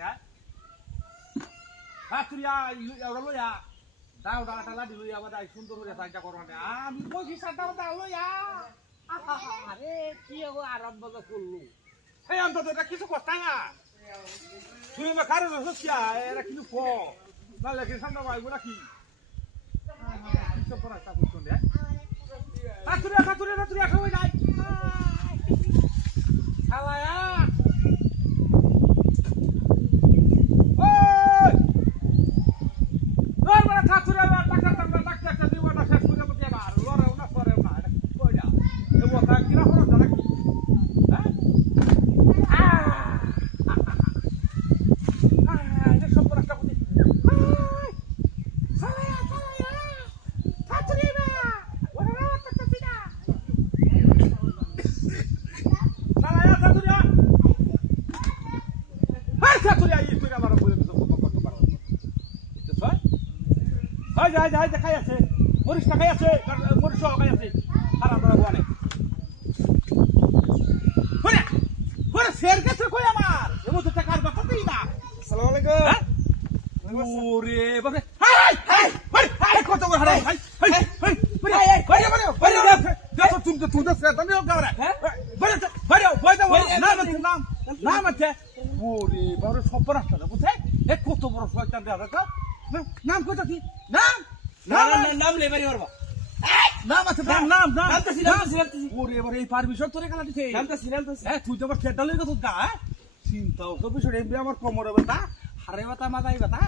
এটা তুই ওরা লইয়া দাও ডাটা লাডি লইয়া আবার সুন্দর করে সাইজা করো না আমি কইছি সাদাও দাও লইয়া আরে কি আরম্ভ করলু এই অন্তত এটা কিছু কষ্ট না তুই না কারো হচ্ছিয়া এরা কিছু কো না লেখে সামনে ভাই বলা কি কিছু পড়া তা বুঝুন রে কাতুরে খাওয়া যায় খাওয়া যাই দেখাই আছে মরিচ টাকাই আছে মরিচ সহকাই আছে হারা ধরা বলে শের গেছে কই আমার এমন তো টাকার কথা দিই না আসসালামু আলাইকুম ওরে বাবা হাই কত বড় হারা হাই দেখো তুমি তো তুমি গাবরা নাম আছে ওরে বড় সব রাস্তা না বুঝে এ কত বড় শয়তান দেখা নাম কত কি নাম লেবারি করবা নাম আছে নাম নামতাছি ওরে এবারে এই পারমিশন তোরে কালা দিছে নামতাছি তুই তো আমার খেটা লইগা তো গা চিন্তাও তো বিষয় এমনি আমার কোমরে ব্যথা হাড়ে ব্যথা মাথায় ব্যথা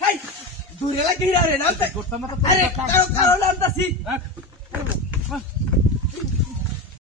হেই দূরে লাগি রে নামতা করতাম না আরে কারো নামতাছি